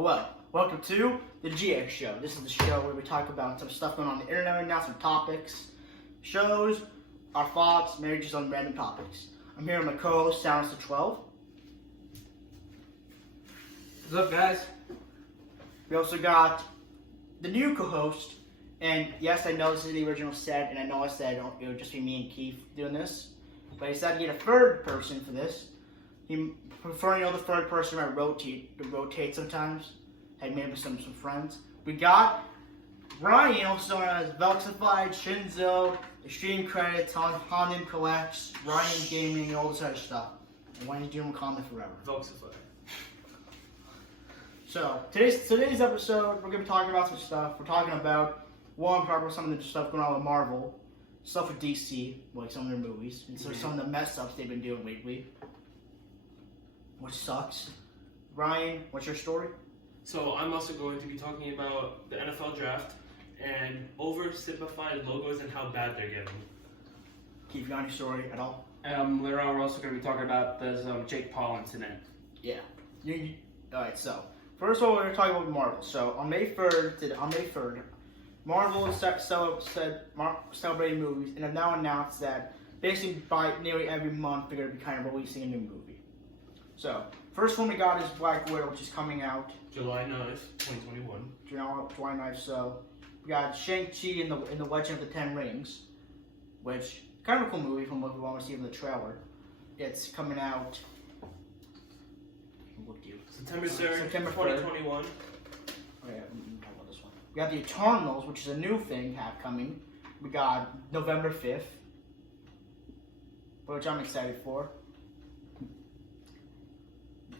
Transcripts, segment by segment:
Hello, welcome to the GX Show. This is the show where we talk about some stuff going on the internet right now, some topics, shows, our thoughts, maybe just on random topics. I'm here with my co-host, Sounds12. What's up, guys? We also got the new co-host, and yes, I know this is the original set, and I know I said it would just be me and Keith doing this, but I decided to get a third person for this. He preferring the third person might rotate sometimes. I made with some friends. We got Ryan, also known as Velxified, Shinzo, Extreme Credits, Honden Collects, Ryan Gaming, all this other stuff. And Ryan's doing Wakanda forever. Velxified. So today's episode, we're gonna be talking about some stuff. We're talking about some of the stuff going on with Marvel, stuff with DC, like some of their movies, and some of the mess ups they've been doing lately, which sucks. Ryan, what's your story? So I'm also going to be talking about the NFL draft and oversimplified logos and how bad they're getting. Keith, you got any story at all? Later on, we're also going to be talking about this Jake Paul incident. Yeah. Alright, so first of all, we're going to talk about Marvel. So on May 3rd, Marvel celebrating movies and have now announced that basically by nearly every month they're going to be kind of releasing a new movie. So first one we got is Black Widow, which is coming out July 9th, 2021. July 9th. So we got Shang-Chi in the Legend of the Ten Rings, which kind of a cool movie from what we want to see in the trailer. It's coming out. September 3rd, 2021. Oh yeah, we can talk about this one. We got the Eternals, which is a new thing coming. We got November 5th, which I'm excited for.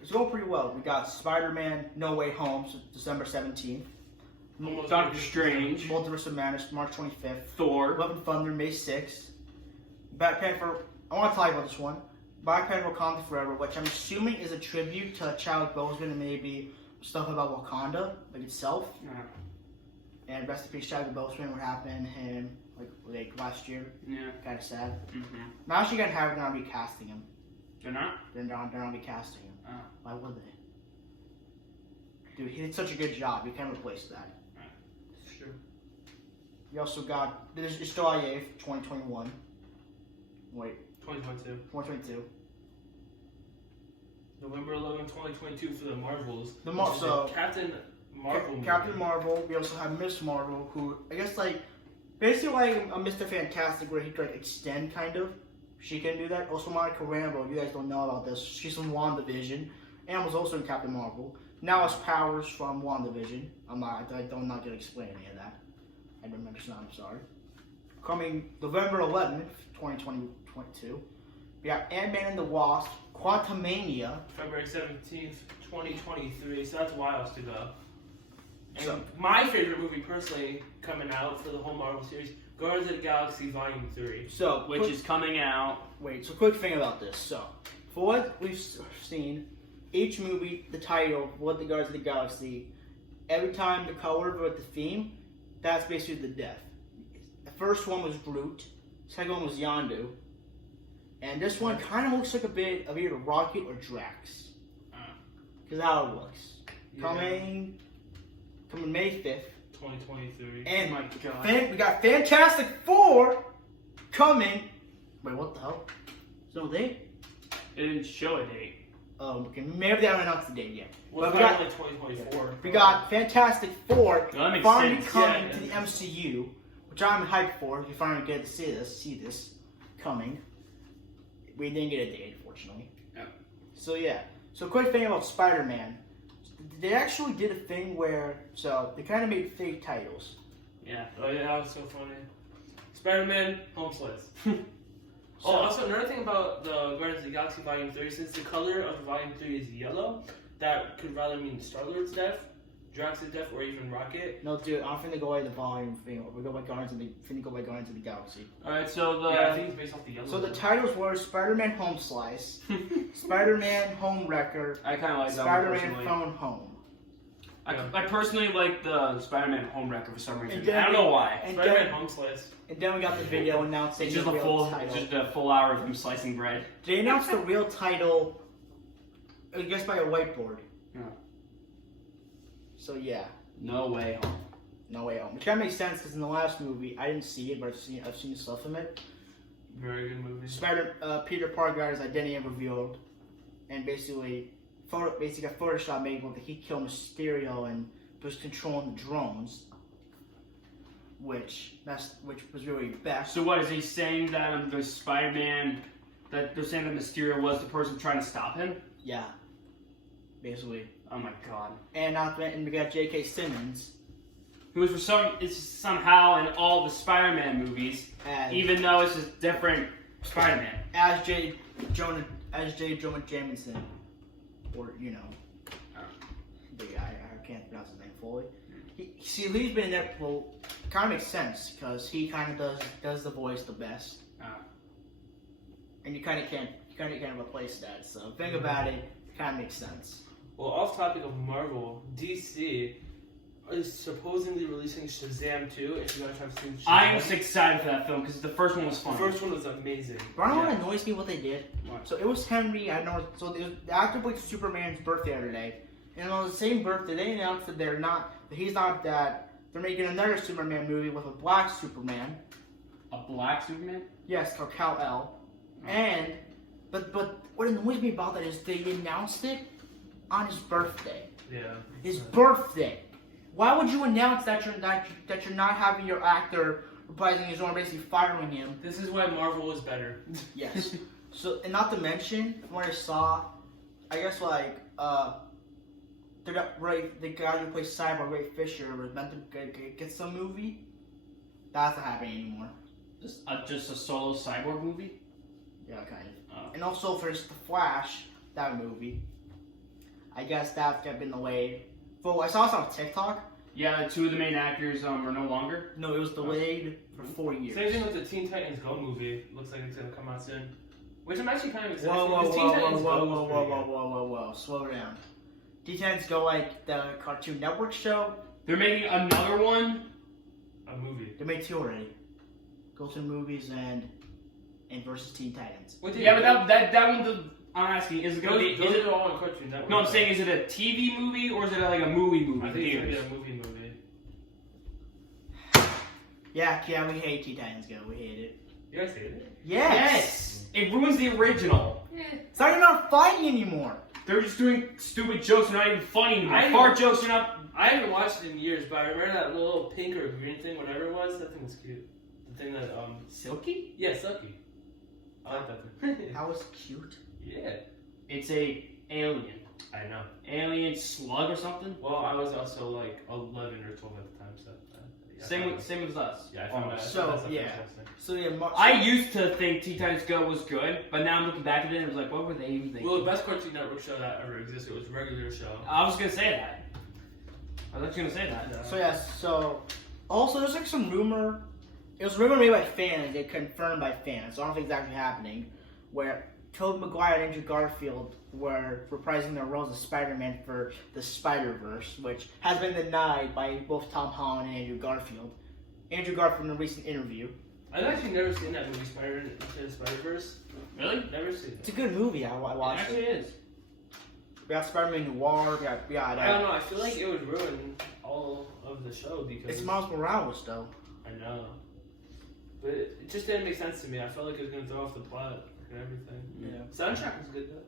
It's going pretty well. We got Spider-Man No Way Home, so December 17th. Doctor Strange. Multiverse of Madness, March 25th. Thor. Love and Thunder, May 6th. Black Panther, I want to tell you about this one. Black Panther Wakanda Forever, which I'm assuming is a tribute to Chadwick Boseman and maybe stuff about Wakanda, like itself. Yeah. And rest in peace, Chadwick Boseman, what happened to him like last year. Yeah. Kind of sad. Mm-hmm. I'm actually going to have them recasting him. They're not? They're not recasting him. Oh. Why would they? Dude, he did such a good job. You can't replace that. Sure. We also got, it's July 8th, 2021. Wait. 2022. November 11th, 2022 for the Marvels. Captain Marvel. Captain Marvel. We also have Miss Marvel, who I guess basically like a Mr. Fantastic, where he could extend kind of. She can do that. Also, Monica Rambeau. You guys don't know about this. She's from WandaVision, and was also in Captain Marvel. Now has powers from WandaVision. I'm not going to explain any of that. I don't remember. I'm sorry. Coming November 11th, 2022. We got Ant-Man and the Wasp, Quantumania. February 17th, 2023. So that's wild to go. And So, my favorite movie, personally, coming out for the whole Marvel series, Guardians of the Galaxy Volume 3. So, Which is coming out. Wait, so quick thing about this. So, for what we've seen, each movie, the title, what the Guardians of the Galaxy, every time the color with the theme, that's basically the death. The first one was Groot, second one was Yondu, and this one kind of looks like a bit of either Rocket or Drax. Because how it looks. Yeah. Coming May 5th. 2023. And Oh my God. we got Fantastic Four coming. Wait, what the hell? So they? It didn't show a date. Oh, okay. Maybe they haven't announced the date yet. Well, But we got, like 2024. we got Fantastic Four That makes finally sense. coming Yeah. to the MCU, which I'm hyped for. We finally get to see this coming. We didn't get a date, unfortunately. Yeah. So yeah. So quick thing about Spider-Man. They actually did a thing where, they kind of made fake titles. Yeah. Oh yeah, that was so funny. Spider-Man Home Slice. So, Also another thing about the Guardians of the Galaxy Volume 3, since the color of Volume 3 is yellow, that could rather mean Star-Lord's death, Drax's death, or even Rocket. no, dude, I'm finna go by the volume thing. We go by Guardians of the Galaxy. Alright, so the. Yeah, I think it's based off the yellow. So the titles were Spider-Man Home Slice, Spider-Man Home Wrecker, I kind of like that one Spider-Man personally. Phone Home. I personally like the Spider-Man Home Wrecker for some reason. And then I don't know why. And Spider-Man then, Home Slice. and then we got the video announcing It's just the a real full, title. just a full hour of him slicing bread. They announced the real title, I guess by a whiteboard. Yeah. So yeah, No Way Home. No Way Home. Which kind of makes sense because in the last movie, I didn't see it, but I've seen stuff from it. Very good movie. Peter Parker got his identity revealed, and basically a Photoshop made where he killed Mysterio and was controlling the drones, which was really best. So what is he saying that the Spider-Man that they're saying that Mysterio was the person trying to stop him? Yeah, basically. Oh my god. And we got J.K. Simmons. Who was somehow in all the Spider-Man movies, even though it's just different Spider-Man. As J. Jonah Jameson, or the guy, I can't pronounce his name fully. He's been in there. Well, it kind of makes sense because he kind of does the voice the best, and you kind of can't replace that. So think about it, kind of makes sense. Well, off topic of Marvel, DC is supposedly releasing Shazam 2. If you guys have seen Shazam, I'm excited for that film because the first one was the funny. first one was amazing. But I don't know what annoys me what they did. What? So it was Henry. I know. So the actor played Superman's birthday the other day, and on the same birthday, they announced that he's not that. They're making another Superman movie with a black Superman. A black Superman? Yes, called Kal-El. And but what annoys me about that is they announced it on his birthday. Yeah. His birthday. Why would you announce that you're not having your actor reprising his own, basically firing him? This is why Marvel is better. Yes. So, and not to mention, from what I saw, I guess the guy who plays Cyborg, Ray Fisher, was meant to get some movie. That's not happening anymore. Just a solo Cyborg movie? Yeah, kind of. And also for the Flash, that movie. I guess that's been delayed. But I saw this on TikTok. Yeah, the two of the main actors are no longer. No, it was delayed for 4 years. Same thing with the Teen Titans Go movie. Looks like it's gonna come out soon. Which I'm actually kind of excited for. Whoa. Slow down. Teen Titans Go, like the Cartoon Network show. They're making another one. A movie. They made 2 already. Go to the movies and versus Teen Titans. Yeah, but that one. I'm asking, is it gonna be? Is it all on Cartoon Network? No, I'm saying, is it a TV movie or is it like a movie? I think it's gonna be a movie. Yeah, we hate Teen Titans Go. We hate it. You guys hate it? Yes. It ruins the original. It's not even not fighting anymore. They're just doing stupid jokes. They're not even funny anymore. Fart jokes are not. I haven't watched it in years, but I remember that little pink or green thing, whatever it was. That thing was cute. The thing that Silky? Yeah, Silky. I like that thing. That was cute. Yeah. It's a alien. I know. Alien slug or something. Well, I was also like 11 or 12 at the time, so. Yeah, Same with us. Yeah, I found that. So yeah. I used to think Teen Titans Go was good, but now I'm looking back at it and it was like, what were they even thinking? Well, the best Cartoon Network show that ever existed was a regular show. I was gonna say that. I was gonna say that. Yeah. So also there's like some rumor. It was rumor made by fans. They confirmed by fans. So I don't think it's actually happening. Where Tobey Maguire and Andrew Garfield were reprising their roles as Spider-Man for the Spider-Verse, which has been denied by both Tom Holland and Andrew Garfield. Andrew Garfield in a recent interview. I've actually never seen that movie, Spider-Verse. Really? Never seen it. It's a good movie. I watched it. Actually is. We got Spider-Man Noir. We got I don't know. I feel like it would ruin all of the show because it's Miles Morales though. I know, but it just didn't make sense to me. I felt like it was gonna throw off the plot and everything. Yeah. Soundtrack was good though.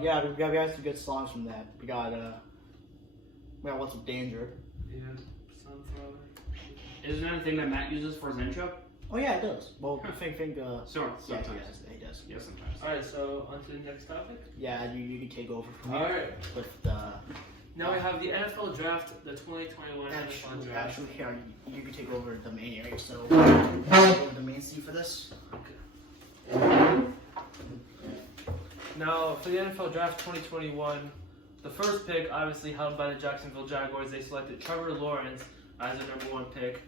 Yeah, we got some good songs from that. We got What's Up Danger. Yeah, Sunflower. Isn't that a thing that Matt uses for his intro? Oh yeah, it does. Well, think. Sure. Yeah, Sometimes. he does. Yeah, sometimes. Alright, so on to the next topic. Yeah, you can take over from All here. right. With the. Now we have the NFL draft, the 2021 NFL draft. Actually, here you can take over the main area. So, over the main seat for this. Now, for the NFL Draft 2021, the first pick, obviously held by the Jacksonville Jaguars, they selected Trevor Lawrence as the #1 pick.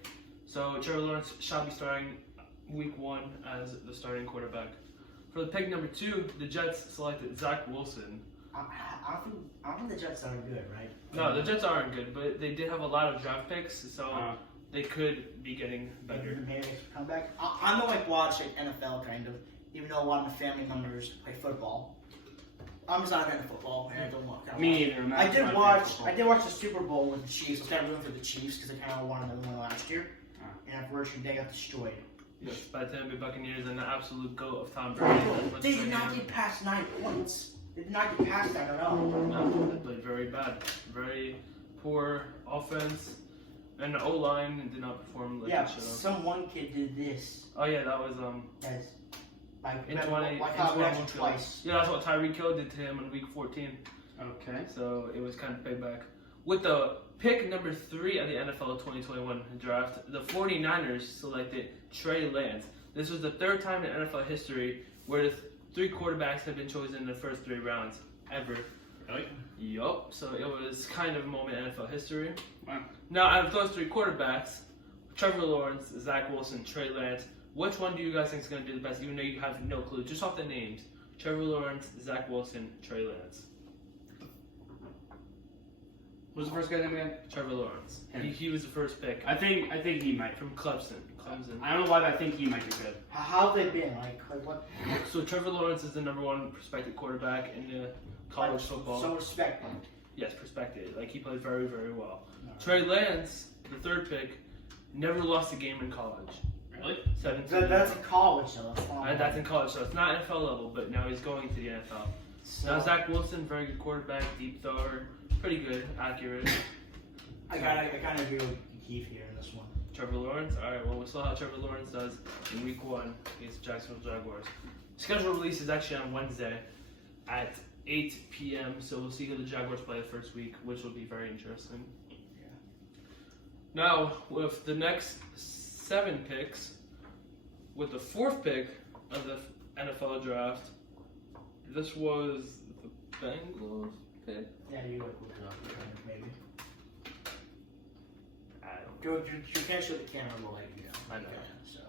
So Trevor Lawrence shall be starting Week 1 as the starting quarterback. For the pick number 2, the Jets selected Zach Wilson. I don't think the Jets are good, right? No, the Jets aren't good, but they did have a lot of draft picks, so they could be getting better. Maybe come back. I'm gonna watch NFL kind of, even though a lot of my family members play football. I'm just not into football, and I don't want. Me neither. I did watch the Super Bowl with the Chiefs. I was kind of rooting for the Chiefs because I kind of wanted them to win last year, and unfortunately they got destroyed. Yes, by the Tampa Bay Buccaneers and the absolute GOAT of Tom Brady. They did not get past 9 points. They did not get past that at all. No, they played very bad. Very poor offense. And the O-line did not perform like it should have. Some one kid did this. Oh yeah, that was Yes. in 20 twice. Yeah, that's what Tyreek Hill did to him in week 14. Okay. So it was kind of payback. With the pick number 3 of the NFL 2021 draft, the 49ers selected Trey Lance. This was the 3rd time in NFL history where the 3 quarterbacks have been chosen in the first 3 rounds ever. Really? Yup. So it was kind of a moment in NFL history. Wow. Now, out of those 3 quarterbacks, Trevor Lawrence, Zach Wilson, Trey Lance, which one do you guys think is going to be the best, even though you have no clue? Just off the names. Trevor Lawrence, Zach Wilson, Trey Lance. Who's the first guy name again? Trevor Lawrence. Him. He was the first pick. I think he might. From Clemson. I don't know why, but I think he might be good. How have they been? Like what? So Trevor Lawrence is the number 1 prospective quarterback in the college football. So respect him. Yes, prospective. Like he played very, very well. Trey Lance, the 3rd pick, never lost a game in college. Really? 17. That's in college, though. That's in college, so it's not NFL level, but now he's going to the NFL. Now Zach Wilson, very good quarterback, deep thrower, pretty good, accurate. I kind of agree with Keith here in this one. Trevor Lawrence. All right. Well, we saw how Trevor Lawrence does in Week 1 against the Jacksonville Jaguars. Schedule release is actually on Wednesday at 8 p.m. So we'll see who the Jaguars play the first week, which will be very interesting. Yeah. Now with the next 7 picks, with the 4th pick of the NFL draft, this was the Bengals pick. Yeah, you look it up, maybe. I don't know. You can't show the camera like you know. I know. So.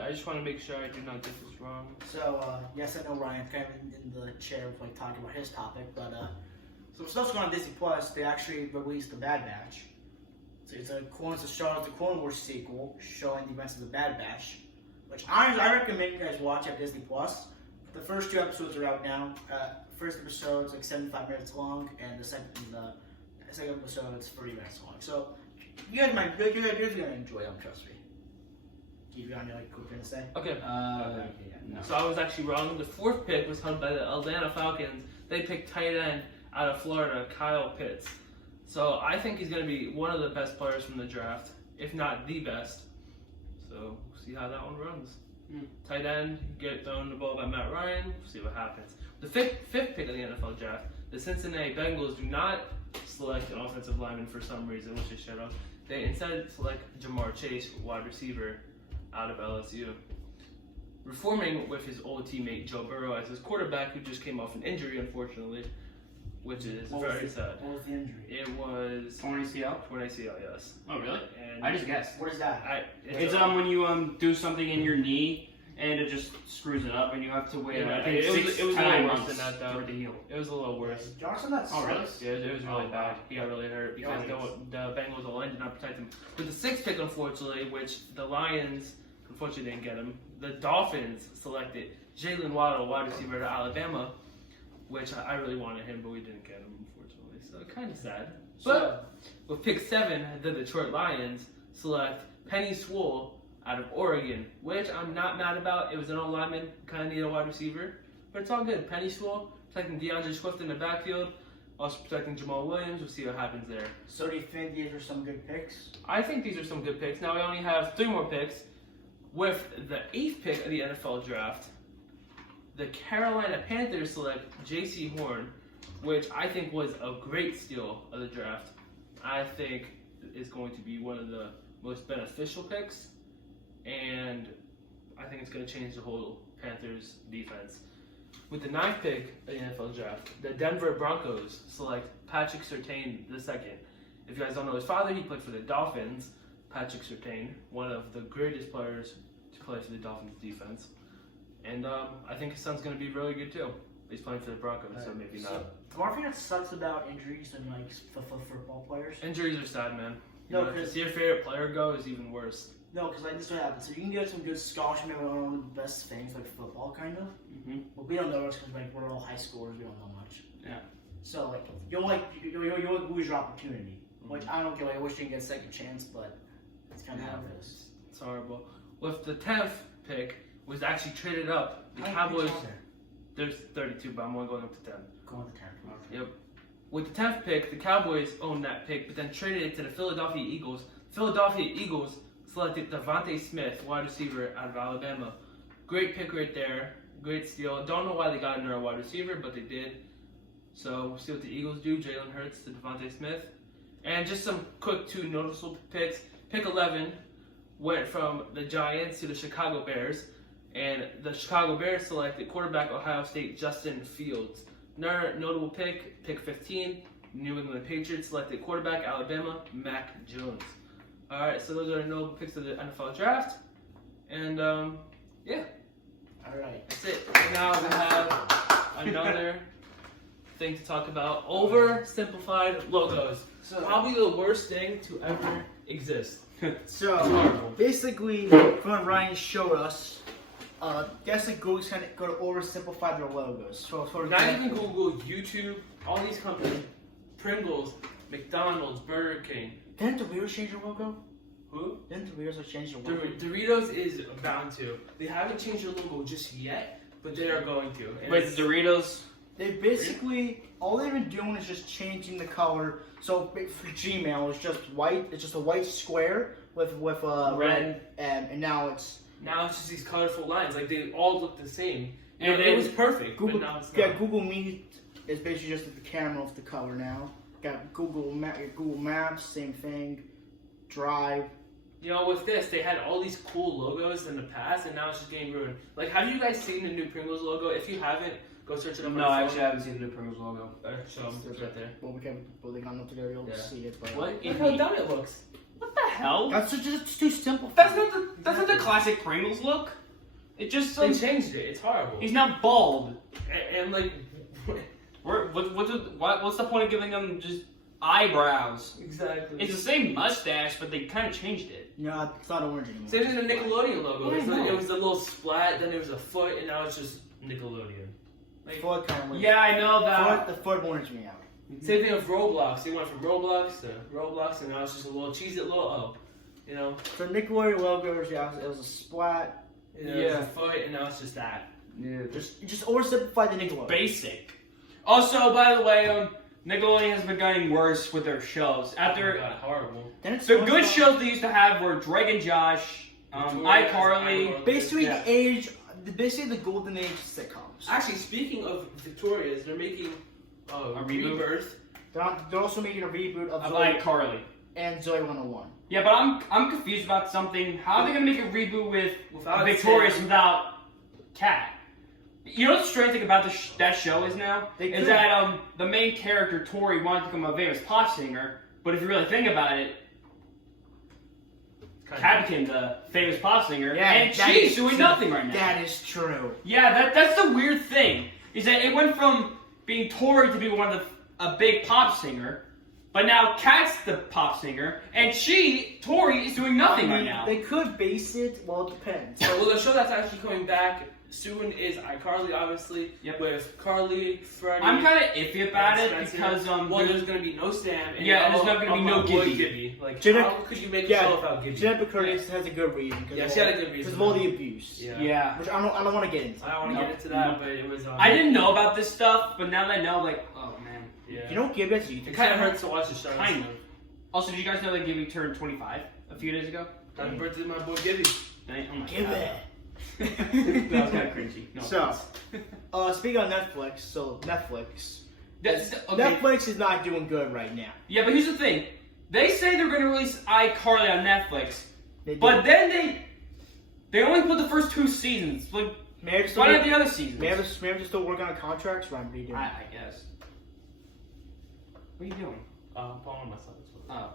I just want to make sure I do not get this wrong. So, yes, I know Ryan's kind of in the chair like talking about his topic, but some stuff's going on Disney Plus. They actually released the Bad Batch. So it's a Clone Wars sequel showing the events of the Bad Batch, which I recommend you guys watch at Disney Plus. The first 2 episodes are out now. First episode's like 75 minutes long, and the second episode is 30 minutes long. So you guys are gonna enjoy them, trust me. Do you got any like quick thing to say? Okay. No. So I was actually wrong. The 4th pick was held by the Atlanta Falcons. They picked tight end out of Florida, Kyle Pitts. So I think he's going to be one of the best players from the draft, if not the best. So we'll see how that one runs. Tight end, get thrown the ball by Matt Ryan. We'll see what happens. The 5th pick of the NFL draft, the Cincinnati Bengals do not select an offensive lineman for some reason, which they should have. They instead select Jamar Chase, wide receiver, out of LSU. Reforming with his old teammate Joe Burrow as his quarterback, who just came off an injury, unfortunately, which is very sad. What was the injury? It was Torn ACL? Torn ACL, yes. Oh, really? And I just guessed. What is that? It's when you do something in your knee and it just screws it up and you have to wait. Yeah, I think it was a little nine worse months than that, though. for it to heal. It was a little worse. Johnson, that's Oh, really? Yeah, it was really bad. He got really hurt because Yikes. the Bengals O-line did not protect him. With the 6th pick, unfortunately, which the Lions unfortunately didn't get him, the Dolphins selected Jalen Waddle, wide receiver out of Alabama, which I really wanted him, but we didn't get him, unfortunately. So kind of sad. But with pick 7, the Detroit Lions select Penny Sewell out of Oregon, which I'm not mad about. It was an old lineman, kind of need a wide receiver, but it's all good. Penny Sewell protecting DeAndre Swift in the backfield, also protecting Jamal Williams. We'll see what happens there. So do you think these are some good picks? I think these are some good picks. Now we only have 3 more picks. With the 8th pick of the NFL draft, the Carolina Panthers select J.C. Horn, which I think was a great steal of the draft. I think is going to be one of the most beneficial picks, and I think it's going to change the whole Panthers defense. With the 9th pick of the NFL draft, the Denver Broncos select Patrick Surtain II. If you guys don't know his father, he played for the Dolphins. Patrick Surtain, one of the greatest players to play for the Dolphins defense. And I think his son's going to be really good too. He's playing for the Broncos, so maybe not. The one thing that sucks about injuries and like football players. Injuries are sad, man. No, to see your favorite player go is even worse. No, because like this is what happens. So you can get some good scholarship on one of the best things like football, kind of. Mm-hmm. But we don't know because like we're all high schoolers. We don't know much. Yeah. So like you'll lose your opportunity. Which I don't care. Like, I wish you didn't get a second chance, but it's kind of how it is. It's horrible. With the 10th pick was actually traded up. The Cowboys. There's 32, but I'm only going up to 10. Going to 10. Okay. Yep. With the 10th pick, the Cowboys owned that pick, but then traded it to the Philadelphia Eagles. Philadelphia Eagles selected Devontae Smith, wide receiver out of Alabama. Great pick right there. Great steal. Don't know why they got another wide receiver, but they did. So we'll see what the Eagles do. Jalen Hurts to Devontae Smith. And just some quick 2 noticeable picks. Pick 11 went from the Giants to the Chicago Bears. And the Chicago Bears selected quarterback Ohio State Justin Fields. Another notable pick, pick 15, New England Patriots selected quarterback Alabama Mac Jones. All right, so those are the notable picks of the NFL draft. And yeah, All right. that's it. Now we have another thing to talk about: oversimplified logos. So Probably the worst thing to ever exist. So basically, from what Ryan showed us, guess that Google's kind of going to oversimplify their logos. So for Not example, even Google, YouTube, all these companies, Pringles, McDonald's, Burger King. Didn't Doritos change their logo? Who? Didn't Doritos change their logo? Doritos is bound to. They haven't changed their logo just yet, but they are going to. And Wait, it's- the Doritos. They basically all they've been doing is just changing the color. So for Gmail, it's just white. It's just a white square with red, and now it's now it's just these colorful lines. Like they all look the same. And And it was perfect, Google. but now it's Yeah, not. Google Meet is basically just the camera of the color now. Got Google Maps, same thing. Drive. You know, with this, they had all these cool logos in the past, and now it's just getting ruined. Like, have you guys seen the new Pringles logo? If you haven't, go search it up. No, on I your actually phone. haven't seen the new Pringles logo. Show them. It's right there. Well, they got enough to be able to Yeah. see it. But What? Look Look how dumb it looks. What the hell? That's just too simple. That's not the classic Pringles look. It just They changed it. It's horrible. he's not bald. And like, What's the point of giving him just eyebrows? exactly. It's the same mustache, but they kind of changed it. No, it's not orange anymore. Same as the Nickelodeon logo. Yeah, I know. It was a little splat, then it was a foot, and now it's just Nickelodeon. Foot kind of Yeah, I know that. the foot orange me out. Same thing with Roblox. They went from Roblox to Roblox, and now it's just a little cheesy little O. You know? So Nickelodeon logo, yeah, it was a splat. You know, it's a foot, and now it's just that. Yeah, Just oversimplify the Nickelodeon. basic. Also, by the way, Nickelodeon has been getting worse with their shows. Oh After my God, horrible. Then it's the good shows they used to have were Drake and Josh, Victoria, iCarly. Basically, Yeah. basically the golden age of sitcoms. Actually, speaking of Victoria's, they're making A reboot? Rebirth. They're also making a reboot of Of Zoe iCarly. and Zoe 101. Yeah, but I'm confused about something. How are they gonna make a reboot with Without Victorious Sam. without Cat? You know what the strange thing about that show is now? They Is could. that the main character, Tori, wanted to become a famous pop singer, but if you really think about it, Cat became the famous pop singer, and that she's is doing true. nothing right now. That is true. Yeah, that's the weird thing, is that it went from being Tori to be a big pop singer, but now Kat's the pop singer, and Tori, is doing nothing right now. They could base it. Well, it depends. Well, the show that's actually coming back soon is iCarly, obviously. Yep. With Carly, Freddie. I'm kind of iffy about it Spencer. because well, there's gonna be no Sam. And Yeah, and there's not gonna be no my boy Gibby. Like, Jenna- how could you make a yeah, show without Gibby? Jeanette Curtis has a good reason. Yeah, she had a good reason. Because of all the abuse. Yeah. Yeah. Which I don't want to get into. I don't want to No. get into that, but it was. I didn't know about this stuff, but now that I know, like, oh man. Yeah. You know, Gibby has a YouTube It kind of channel? hurts to watch the show. Kind of. Also, did you guys know that Gibby turned 25 a few days ago? Happy birthday to my boy Gibby. Oh my Gibby. God. That was kind of cringy. No. So, speaking of Netflix, Netflix. Okay. Netflix is not doing good right now. Yeah, but here's the thing. They say they're going to release iCarly on Netflix, They do. but then they only put the first 2 seasons. Like, May I why not the other seasons? May I just still work on contracts? Right, what are you doing? I guess. What are you doing? I'm following my son. Oh.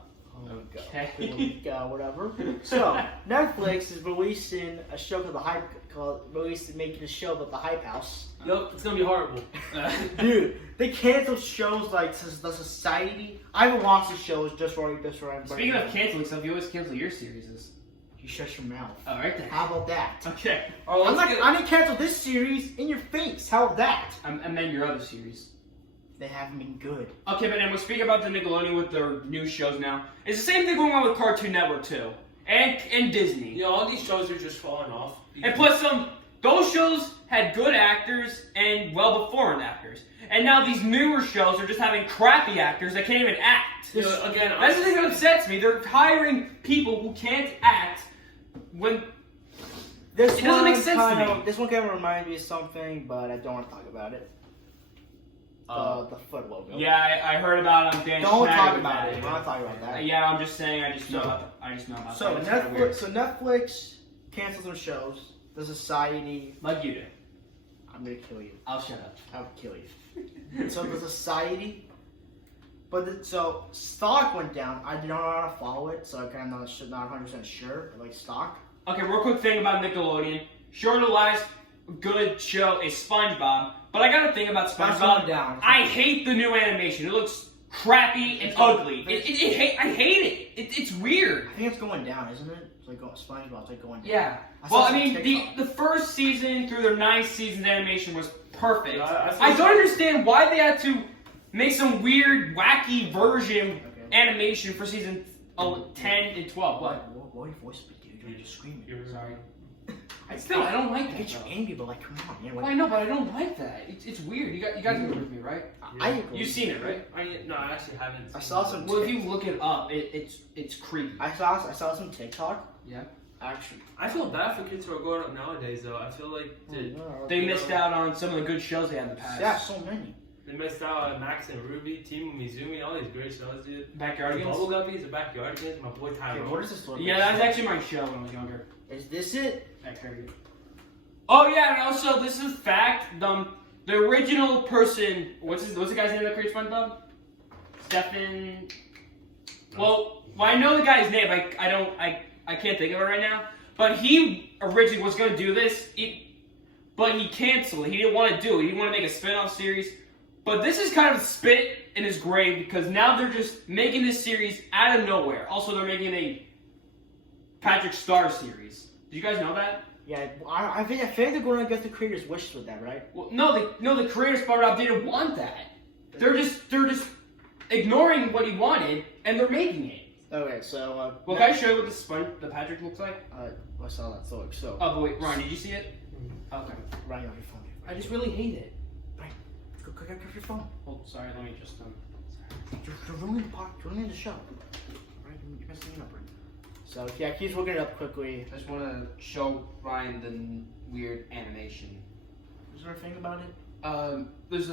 Okay. Okay. Whatever. So Netflix is releasing a show making a show about the Hype House. Yup, it's gonna be horrible. Dude, they cancel shows like The Society. I haven't watched the shows just for everybody. Speaking of canceling stuff, you always cancel your series. You shut your mouth. All right then. How about that? Okay. Oh, I'm gonna cancel this series in your face. How about that? I meant your other series. They haven't been good. Okay, but then we'll speak about the Nickelodeon with their new shows now. It's the same thing going on with Cartoon Network too, and Disney. You know, all these shows are just falling off. And plus, those shows had good actors and well-performed actors, and now these newer shows are just having crappy actors that can't even act. You know, again, That's the thing that upsets me. They're hiring people who can't act when it doesn't make sense to me. This one kind of reminds me of something, but I don't want to talk about it. The foot logo. Yeah, I heard about Dan Don't Schneider talk with about that. it. I'm not talking about that. Yeah, I'm just saying. I just know about So that. Netflix cancels their shows. The Society. Like you do. I'm gonna kill you. I'll shut up. I'll kill you. So the Society. But so stock went down. I did not know how to follow it, so I kind of not 100% sure. Like stock. Okay, real quick thing about Nickelodeon. Sure, the last good show is SpongeBob, but I got a thing about That's SpongeBob. going down. I hate the new animation. It looks crappy and ugly. I hate it. It's weird. I think it's going down, isn't it? It's like SpongeBob's like going down. Yeah. I Well, saw I some mean, TikTok. the first season through their 9 seasons animation was perfect. Yeah, I don't understand why they had to make some weird, wacky version animation for season 10 and 12. What? What voice dude? You're just screaming. Sorry. I don't like I that. get you though. angry, but like, come on, man. Well, I know, but I don't like that. It's weird. You guys agree with me, right? I agree. You've seen it, right? No, I actually haven't. I saw some. Well, if you look it up, it's creepy. I saw some TikTok. Yeah. Actually, I feel bad for kids who are growing up nowadays, though. I feel like They missed out on some of the good shows they had in the past. Yeah, so many. they missed out on Max and Ruby, Team Mizumi, all these great shows, dude. Backyard The Games. Bubble Guppies, the Backyard Games, my boy Okay, Tyrone. what is this story? Yeah, that was actually my show when I was younger. Is this it? Backyard Games. Oh yeah, and also this is fact. The original person, what's the guy's name that creates SpongeBob? Stefan. Well, I know the guy's name. I can't think of it right now. But he originally was going to do this, but he canceled it. He didn't want to do it. He didn't want to make a spin-off series. But this is kind of spit in his grave because now they're just making this series out of nowhere. Also, they're making a Patrick Star series. Did you guys know that? Yeah, I think they're going against the creators' wishes with that, right? Well, the creators of SpongeBob didn't want that. They're just ignoring what he wanted, and they're making it. Okay, so Well, can I show you what the Patrick looks like? I saw that. So Oh, but wait, Ryan, did you see it? Okay. Ryan, on your phone. I just really hate it. Go grab your phone. Oh, sorry. Let me just You're ruining the show. Right, you're messing it up. Right? So yeah, keep looking it up quickly. I just want to show Ryan the weird animation. Is there a thing about it? There's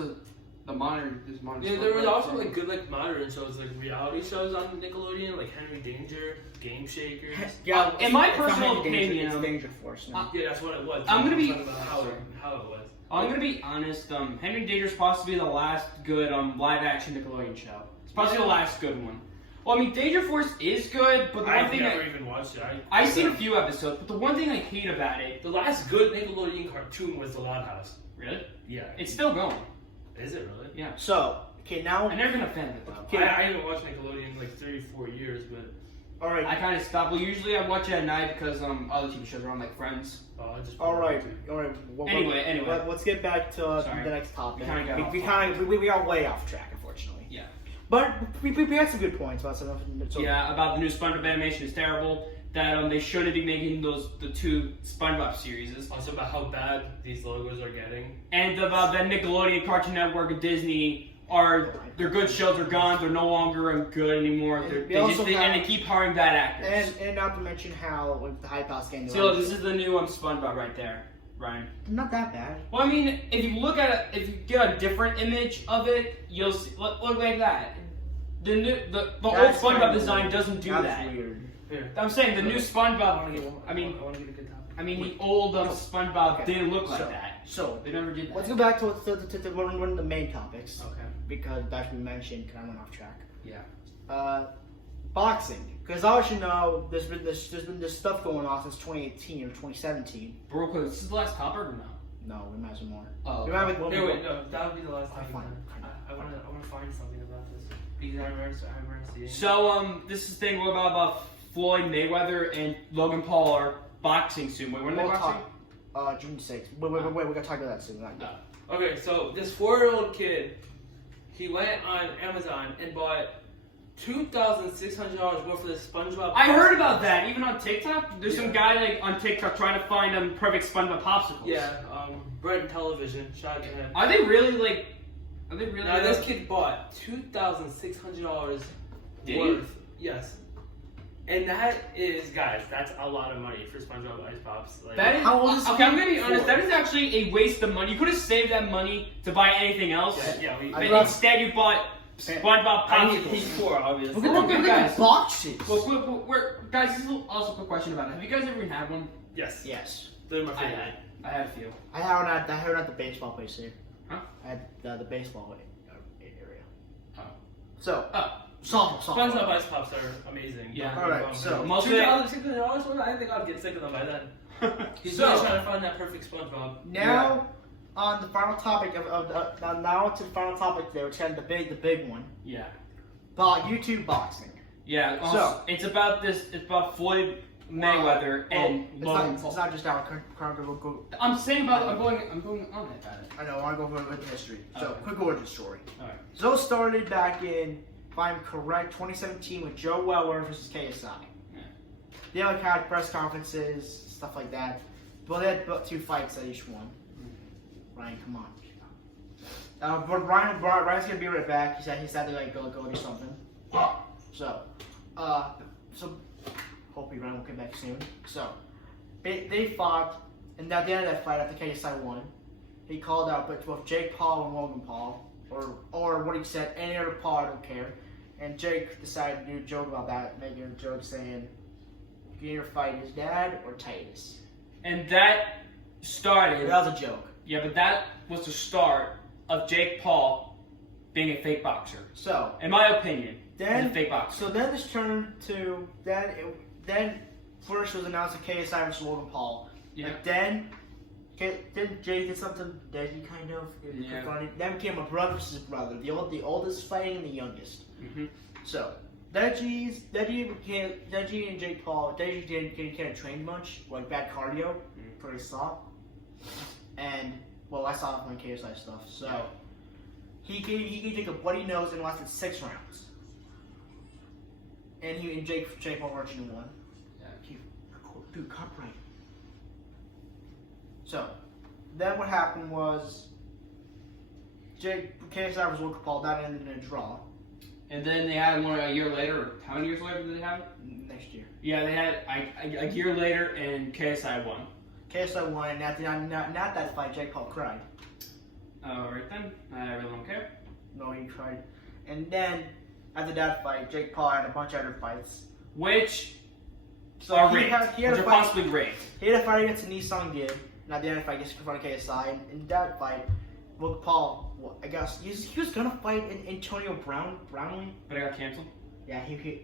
monitor. Yeah, there was also like good like modern shows, like reality shows on Nickelodeon, like Henry Danger, Game Shakers. Yeah, in my it's not personal Danger, opinion, it's Danger Force. No? Yeah, that's what it was. I'm gonna be- talking about how it was. I'm gonna be honest. Henry Danger's possibly the last good live action Nickelodeon show. It's possibly the last good one. Well, I mean, Danger Force is good, but the one I've thing never even watched it. I've seen a few episodes, but the one thing I hate about it. The last good Nickelodeon cartoon was The Loud House. Really? Yeah. It's still going. Is it really? Yeah. So okay, now I've never been a fan of it though. Okay. I haven't watched Nickelodeon in like 3-4 years, but all right. I kind of stopped. Well, usually I watch it at night because other TV shows are on, like Friends. I just. All right. Anyway. Let's get back to Sorry. the next topic. We kinda We got way off track, unfortunately. Yeah. But we had some good points about some. So, Yeah, about the new SpongeBob animation is terrible. That they shouldn't be making the 2 SpongeBob series. Also about how bad these logos are getting. And about that Nickelodeon, Cartoon Network, and Disney their good shows are gone. They're no longer good anymore. They keep hiring bad actors. And not to mention how with the Hype House game. So look, this is the new SpongeBob right there, Ryan. Not that bad. Well, I mean, if you look at it, if you get a different image of it, you'll see. Look like that. The old SpongeBob design doesn't do That's that. weird. I'm saying the new SpongeBob. I want to get a good topic. I mean, the old SpongeBob didn't look like that. So They never did that. let's go back to one of the main topics. Okay. Because that's we mentioned. Cause I went off track. Yeah. Boxing. Because as you know, there's been this stuff going on since 2018 or 2017. But real quick, this is the last topic or no? No, we might have some more. Oh. We might have one more. No, that would be the last time. Fine. I want to find something about this because I remember seeing. So this is the thing. We're about Floyd Mayweather and Logan Paul are boxing soon. Wait, when are they We'll boxing? June 6th. Wait, we gotta talk about that soon. Not yet. Okay, so this 4-year-old kid, he went on Amazon and bought $2,600 worth of the SpongeBob. I heard about that. Even on TikTok, there's some guy like on TikTok trying to find perfect SpongeBob popsicles. Yeah, Brent Television. Shout out to him. Are they really like? Are they really? Now this kid bought $2,600 Did he? worth. Yes. And that is, guys, that's a lot of money for SpongeBob Ice Pops. Like, That is, How old is okay, I'm gonna be he? honest. That is actually a waste of money. You could have saved that money to buy anything else. But instead, you bought SpongeBob popsicles. He's 4, obviously. Look at the boxes. Well, guys, this is also a quick question about it. Have you guys ever had one? Yes. Yes. They're my favorite. I had a few. I heard at the baseball place here. Huh? I had the baseball area. Oh. So, Oh. softball. SpongeBob Ice Pops are amazing. Yeah. Alright, so Most of it. $2,600? I think I'd get sick of them by then. He's So- really trying to find that perfect SpongeBob. now on the final topic now to the final topic today, which is the big one. Yeah. YouTube boxing. Yeah. So- it's about this. It's about Floyd Mayweather and Logan it's Paul. not just our go. I'm saying about. I'm going on it about it. I know. I want to go with history. So, Okay. quick origin story. All right. So it started back in, if I'm correct, 2017 with Joe Weller versus KSI. Yeah. They like had press conferences, stuff like that. Well, they had about 2 fights at each one. Ryan, come on. But Ryan's gonna be right back. He said to like go do something. So hopefully Ryan will come back soon. So they fought, and at the end of that fight, after KSI won, he called out both Jake Paul and Logan Paul, or what he said, any other Paul, I don't care. And Jake decided to do a joke about that, making a joke saying, "You can either fight his dad or Titus." And that started. That was a joke. Yeah, but that was the start of Jake Paul being a fake boxer. So In my opinion, he's a then, fake boxer. so then this turned to then first was announced that KSI versus Logan Paul. Yeah. Like then Jake did something deadly kind of. Yeah. Funny. Then became a brother versus brother. The oldest fighting and the youngest. Mm-hmm. So Deji and Jake Paul. Deji didn't kind of train much, like bad cardio, pretty soft. And well, I saw it from KSI stuff. So he took a bloody nose and lasted 6 rounds. And Jake Paul virtually won. Yeah. Dude, copyright. So then what happened was KSI was Logan Paul. That ended in a draw. And then they had one a year later. Or how many years later did they have it? Next year. Yeah, they had a year later, and KSI won. KSI won, and not that fight, Jake Paul cried. Right then, I really don't care. No, he cried. And then, after that fight, Jake Paul had a bunch of other fights. Which So are he rigged. had Which a are fight. possibly rigged. He had a fight against Nissan Gib. And at the end of the fight, against in front of KSI. And in that fight, Logan Paul, well, I guess he was gonna fight Antonio Brownlee. But it got canceled. Yeah, he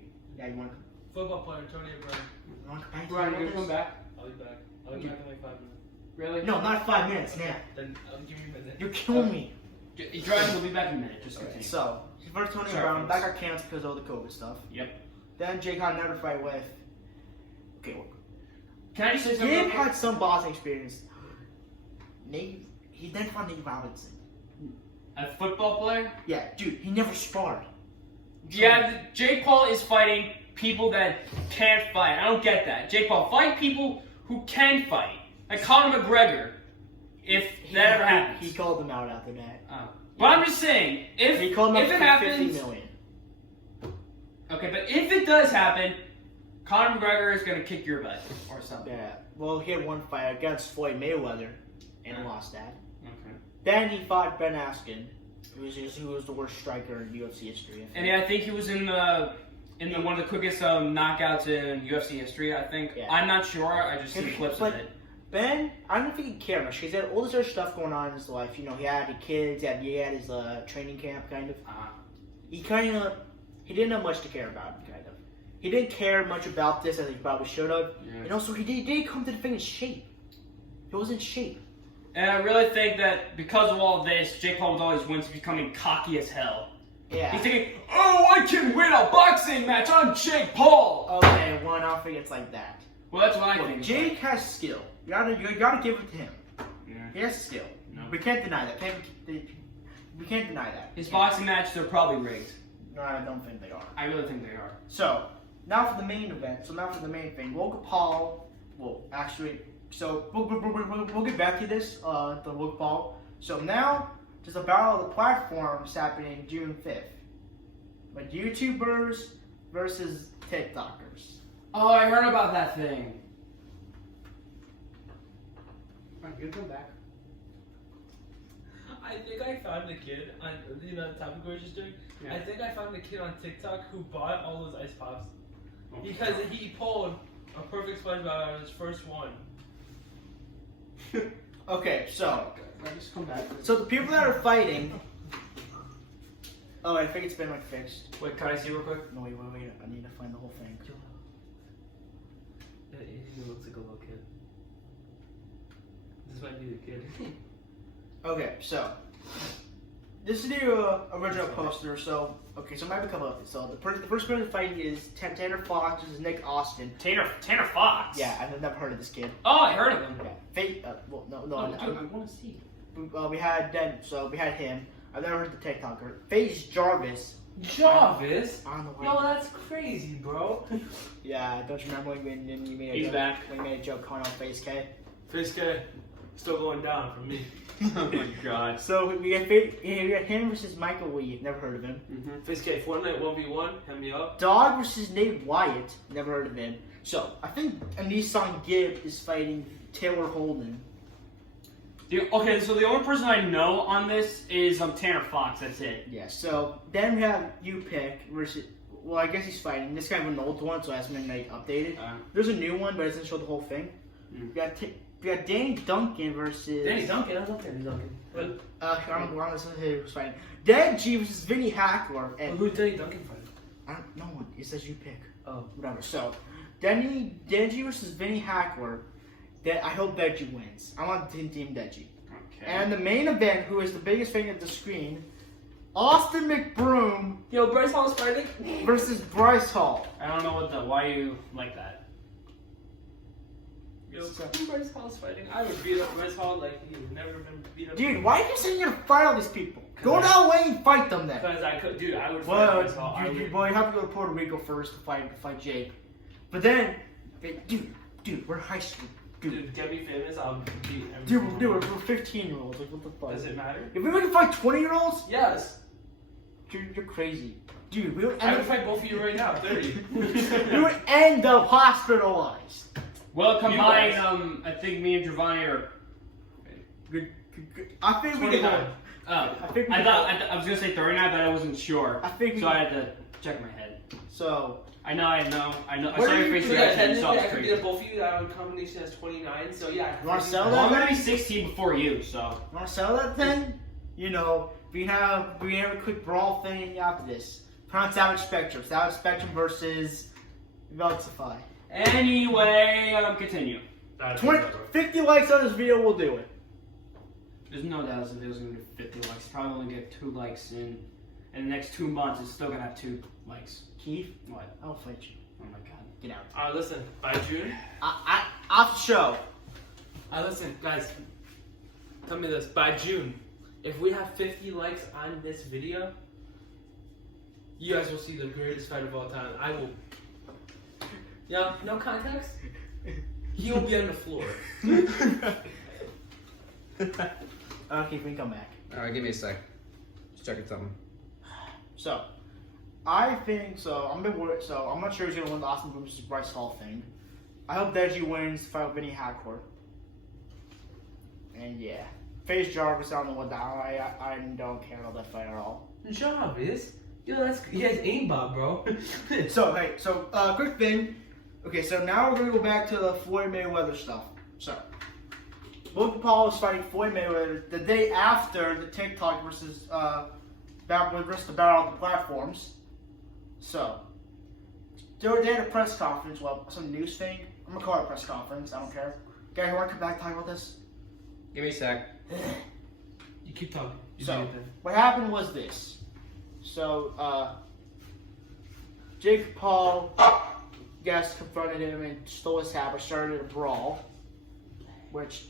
won. Football player, Antonio Brown. You want to come back? Brian, you gonna come back? I'll be back. I'll be back in like 5 minutes. Really? No, not 5 minutes, man. Then I'll give you a minute. You're killing me. Drive, we'll be back in a minute. Just Okay, continue. so first Antonio Sorry, Brown, folks. that got canceled because of all the COVID stuff. Yep. Then Jake had another fight with. Okay, well, Can I just say something? Gib real quick? had some boxing experience. He then fought Nate Robinson. A football player? Yeah, dude, he never sparred. Yeah, Jake Paul is fighting people that can't fight. I don't get that. Jake Paul, fight people who can fight. Like Conor McGregor, if that ever happens. He called him out after that. Oh. But I'm just saying, He called him if out it for happens, 50 million. okay, but if it does happen, Conor McGregor is gonna kick your butt or something. Yeah, well, he had one fight against Floyd Mayweather and lost that. Okay. Then he fought Ben Askren, who was the worst striker in UFC history. And yeah, I think he was in the one of the quickest knockouts in UFC history. I think. Yeah. I'm not sure. I just seen clips of But it. Ben, I don't think he cared much. He had all this other stuff going on in his life. You know, he had the kids, he had his training camp, kind of. He didn't have much to care about, kind of. He didn't care much about this as he probably should have. Yeah. And also, he didn't come to the thing in shape. He was in shape. And I really think that because of all this, Jake Paul with all his wins is becoming cocky as hell. Yeah. He's thinking, oh, I can win a boxing match. I'm Jake Paul. Okay, well, I don't think it's like that. Well, that's what I Look, think. Jake has skill. You gotta give it to him. Yeah. He has skill. No. We can't deny that. We can't deny that. His boxing match, they're probably rigged. No, I don't think they are. I really think they are. So, now for the main event. So now for the main thing. Logan Paul. Well, actually, so we'll get back to this. The Logan Paul. So now there's a battle of the platforms happening June 5th. But YouTubers versus TikTokers. Oh, I heard about that thing. Alright, you come back. I think I found a kid on the topic we were just doing. Yeah. I think I found a kid on TikTok who bought all those ice pops because he pulled a perfect SpongeBob out of his first one. Okay, so Just come back. the people that are fighting. Oh, I think it's been fixed. Wait, can I see real quick? No, wait. I need to find the whole thing. He looks like a little kid. This might be the kid. Okay, so this is the original poster. So so I might have a couple of it. So the first person fighting is Tanner Fox versus Nick Austin. Tanner Fox. Yeah, I've never heard of this kid. Oh, I heard of him. Yeah, no. Oh, dude, I want to see. We had him. I've never heard the TikToker. FaZe Jarvis. Jarvis? I don't know why. No, that's crazy, bro. Yeah, don't you remember when you made a He's joke? back. When you made a joke calling out FaZe K? Face K, still going down for me. Oh my god. So we got him versus Michael Lee. Never heard of him. Mm-hmm. Face K, Fortnite 1v1, hit me up. Dog versus Nate Wyatt. Never heard of him. So I think Anisong Gibb is fighting Taylor Holden. Okay, so the only person I know on this is Tanner Fox. That's it. Yeah. So then we have you pick versus. Well, I guess he's fighting. This guy was an old one, so it hasn't been updated. There's a new one, but it doesn't show the whole thing. Mm. We got Danny Duncan versus. Danny Duncan, I love Danny Duncan. I don't know who's fighting. Dead G versus Vinny Hackler. And Who's Danny Duncan fighting? I don't know one. It says you pick. Oh. Whatever. So, Danny G versus Vinny Hackler. I hope Deji wins. I want Team Deji. Okay. And the main event, who is the biggest thing of the screen, Austin McBroom Yo, Bryce Hall's fighting? versus Bryce Hall. I don't know why you like that. Yo, Bryce Hall's fighting. I would beat up Bryce Hall like he would never been beat up. Dude, why are you saying you're gonna fight all these people? Go to LA and fight them then. Because I could, dude, I would fight Well, Bryce Hall. I you would. have to go to Puerto Rico first to fight Jake. But then, dude, we're high school. Dude, get me famous, I'll beat Dude, we're 15-year-olds. Like, what the fuck? Does it matter? If we can fight 20-year-olds, Yes. dude, you're crazy. Dude, we would I end, would fight both of you right now, 30. we would end up hospitalized. Well, combined, guys. I think me and Giovanni are Good. I think we can 29. Oh, I think we I was gonna say 39, but I wasn't sure. I think we So I had to check my head. So, I know. I Where saw do your you face do Yeah, reaction. technically So I it's could beat crazy. up both of you. Our combination has 29, so yeah. You wanna sell Well, that? I'm gonna be 16 before you, so. you want to sell that thing? You know, we have a quick brawl thing after this. Put on Savage Spectrum. Savage Spectrum versus Velcify. Anyway, continue. 50 likes on this video, we'll do it. There's no doubt that there's gonna be 50 likes. Probably only get 2 likes in the next 2 months. It's still gonna have 2 likes. Keith, What? I'll fight you. Oh my god. Get out. Alright, listen, by June. Off the show. Listen, guys. Tell me this. By June, if we have 50 likes on this video, you guys will see the greatest fight of all time. I will. Yeah, no context? He will be on the floor. Okay, we can come back. Alright, give me a sec. Just checking something. So, I think so. I'm not sure who's gonna win the Austin versus Bryce Hall thing. I hope Deji wins the fight with Vinny Hackler. And yeah, FaZe Jarvis. I don't know what that. I don't care about that fight at all. Jarvis? Yo, he has aimbot, bro. So quick thing. Okay, so now we're gonna go back to the Floyd Mayweather stuff. So, Logan Paul is fighting Floyd Mayweather the day after the TikTok versus the battle of the platforms. So, they had a press conference. Well, some news thing. I'm gonna call it a press conference. I don't care. Guys, you wanna come back and talk about this? Give me a sec. You keep talking. You do So, your thing. what happened was this. So, Jake Paul, confronted him and stole his hat, but started a brawl. Which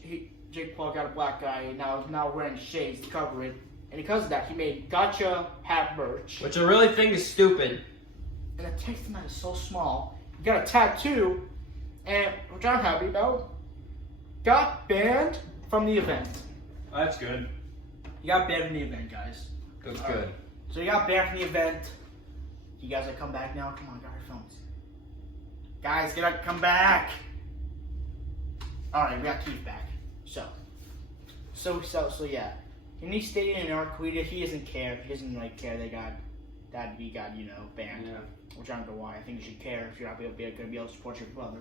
Jake Paul got a black guy, and now wearing shades to cover it. And because of that, he made gotcha hat merch. Which I really think is stupid. And the text amount is so small. He got a tattoo, and which I'm happy about. Got banned from the event. That's good. He got banned from the event, guys. That's All good. right. So he got banned from the event. You guys gotta come back now. Come on, got your phones. Guys, come back. All right, we got Keith back. So yeah. And he stated in Arquita he doesn't care. He doesn't care he got banned. Yeah. Which I don't know why. I think you should care if you're not going to be able to support your brother.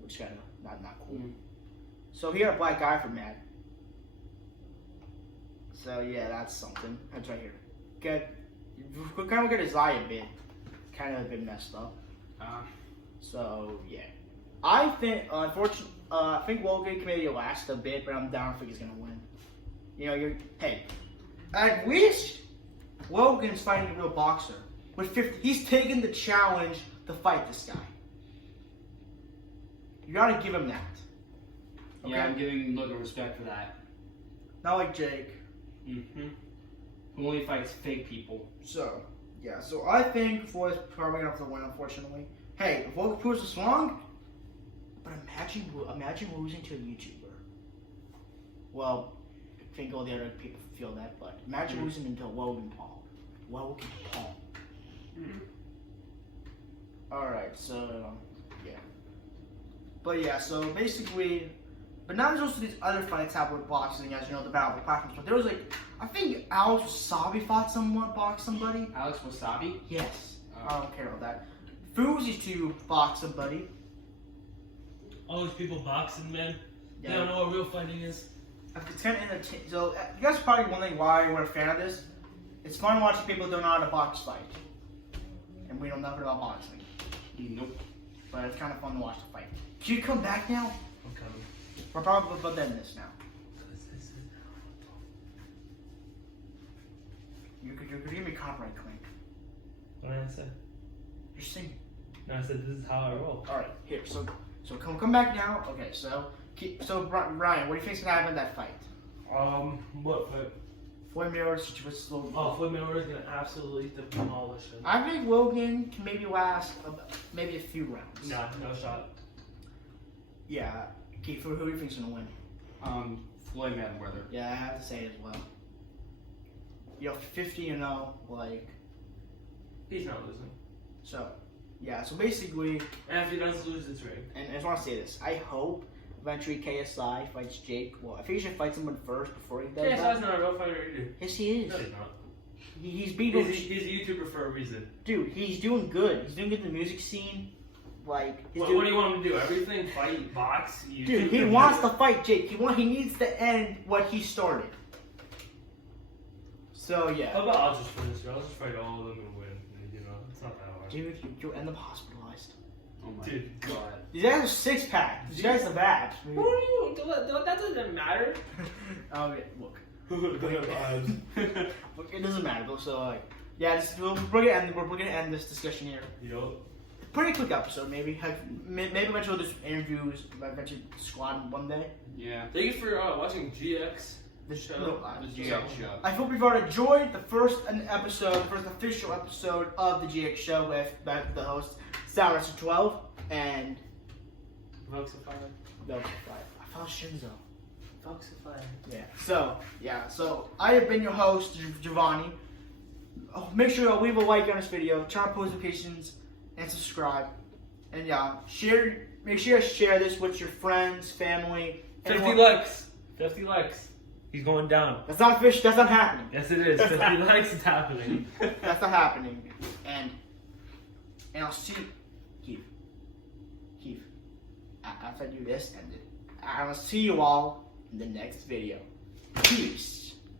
Which is kind of not cool. Mm. So he got a black guy for Matt. So yeah, that's something. That's right here. Good. We kind of got his eye a bit. Kind of a bit messed up. So yeah. I think, unfortunately, I think Logan can maybe last a bit, but I'm down if he's gonna win. Hey, at least Logan's fighting a real boxer. With 50, he's taking the challenge to fight this guy. You gotta give him that. Okay? Yeah, I'm giving Logan respect for that. Not like Jake. Mm-hmm. Who only fights fake people. So, yeah. So I think Floyd's probably gonna have to win, unfortunately. Hey, if Logan proves us wrong, but imagine losing to a YouTuber. Well, I think all the other people feel that, but imagine losing to Logan Paul. Logan Paul. Mm-hmm. Alright, so, yeah. But yeah, so basically, but not just these other fights happen with boxing, as you know, the battle of the platforms, but there was I think Alex Wasabi fought somebody. Alex Wasabi? Yes. I don't care about that. Foos used to box somebody. All those people boxing, man. Yeah. They don't know what real fighting is. It's kind of entertaining. So, you guys are probably wondering why we're a fan of this. It's fun watching people who don't know how to box fight. And we know nothing about boxing. Nope. But it's kind of fun to watch the fight. Can you come back now? I'm coming. We're probably about to end this now. You're giving me copyright claim. What did I say? You're singing. No, I said this is how I roll. Alright, here, so come back now. Okay, so Ryan, what do you think's gonna happen in that fight? What fight? Floyd Mayweather versus Logan. Oh, Floyd Mayweather is gonna absolutely demolish him. I think Logan can maybe last maybe a few rounds. Nah, no shot. Yeah, Keith, who do you think's gonna win? Floyd Mayweather. Yeah, I have to say it as well. 50-0, He's not losing. So, yeah, so basically, And if he does lose, it's rigged. and I just want to say this, I hope eventually KSI fights Jake. Well, I think he should fight someone first before he does KSI's that. not a real fighter either. Yes, he is. No, he's not. He's beating. He's a YouTuber for a reason. Dude, he's doing good. He's doing good in the music scene. What do you want him to do? Everything? Fight? Box? YouTube? Dude, he wants to fight Jake. He needs to end what he started. So, yeah. How about I'll just finish it? I'll just fight all of them and win. It's not that hard. Dude, you'll end up hospitalized. Oh my Dude. god. These guys are six-pack. These guys have abs. What do you do? That doesn't matter. Okay, look. Look, it doesn't matter though. So yeah, we're gonna end this discussion here. Yup. Pretty quick episode, maybe. Maybe eventually we'll do interviews. Eventually squad one day. Yeah. Thank you for watching GX. The Show. The GX show. I hope you've already enjoyed the first official episode of the GX show with the host Sour12 and Voxify. no, I found Shinzo. Voxify. Yeah. So I have been your host, Giovanni. Oh, make sure to leave a like on this video, turn on post notifications, and subscribe. And yeah, make sure to share this with your friends, family. 50 likes. 50 likes. He's going down. That's not fish. That's not happening. Yes, it is. 50 likes. It's happening. That's not happening. And I'll see Keith. After I do this, and I will see you all in the next video. Peace.